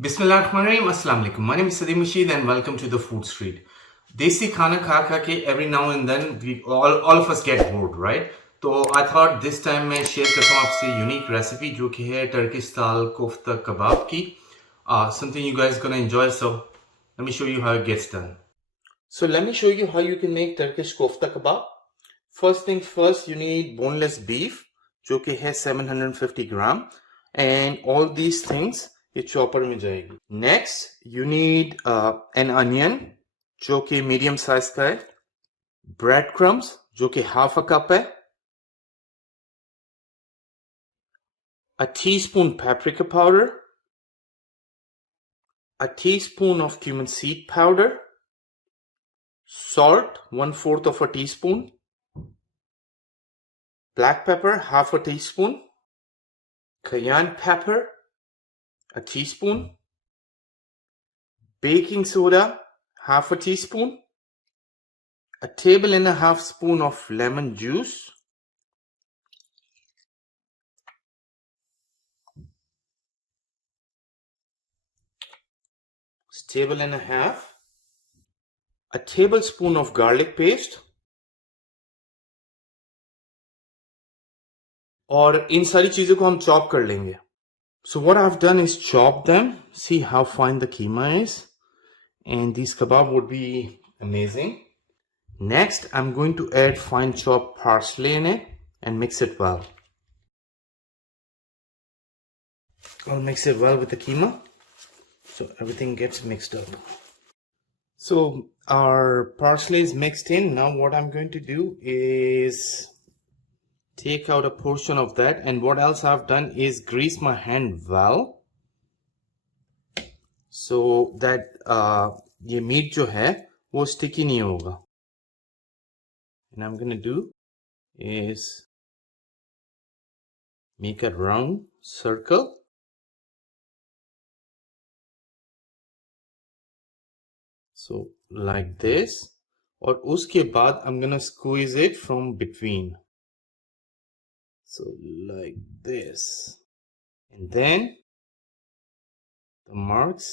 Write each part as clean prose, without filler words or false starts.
Bismillahirrahmanirrahim. Assalamu alaikum. My name is Sadim Rashid and welcome to the food street. Desi khana kha ke every now and then we all of us get bored, right? So I thought this time मैं share करता हूँ आपसे unique recipe जो कि है Turkish style kofta kebab की. Something you guys gonna enjoy. So let me show you how it gets done. So let me show you how you can make Turkish kofta kebab. First thing first, you need boneless beef जो कि है 750 gram, and all these things ये chopper में जाएगी. Next you need an onion जो कि medium size का है, ब्रेड क्रम्स जो कि हाफ अ कप है, a teaspoon paprika powder, a teaspoon of cumin seed powder, salt 1/4 of a teaspoon, black pepper half a teaspoon, cayenne pepper a teaspoon, baking soda half a teaspoon, a table and a half spoon of lemon juice, table and a half, a tablespoon of garlic paste, और इन सारी चीजों को हम chop कर लेंगे. So what I've done is chop them. See how fine the keema is, and these kebab would be amazing. Next, I'm going to add fine chopped parsley in it and mix it well. I'll mix it well with the keema so everything gets mixed up. So our parsley is mixed in. Now what I'm going to do is take out a portion of that, and what else I've done is grease my hand well so that ये meat जो है वो sticky नहीं होगा. And I'm gonna do is make a round circle. So like this, और उसके बाद I'm gonna squeeze it from between. So like this, and then the marks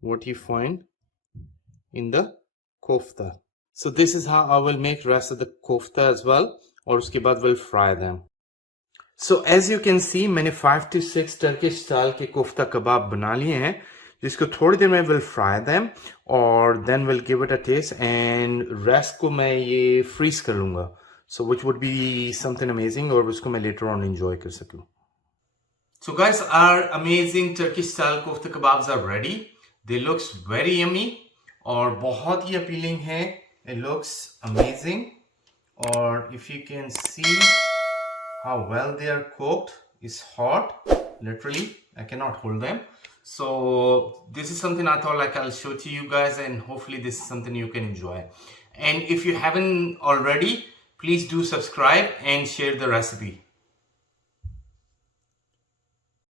what you find in the kofta. So this is how I will make rest of the kofta as well, और उसके बाद we'll fry them. So as you can see, मैंने 5 to 6 Turkish style के कोफ्ता कबाब बना लिए हैं, जिसको थोड़ी देर में we'll fry them और then we'll give it a taste, and rest को मैं ये freeze कर लूँगा. So which would be something amazing, और उसको मैं later on enjoy कर सकूं. So guys, our amazing Turkish style kofta kebabs are ready. They looks very yummy और बहुत ही appealing है. It looks amazing, और if you can see how well they are cooked, it's hot. Literally, I cannot hold them. So this is something I thought like I'll show to you guys, and hopefully this is something you can enjoy. And if you haven't already, please do subscribe and share the recipe.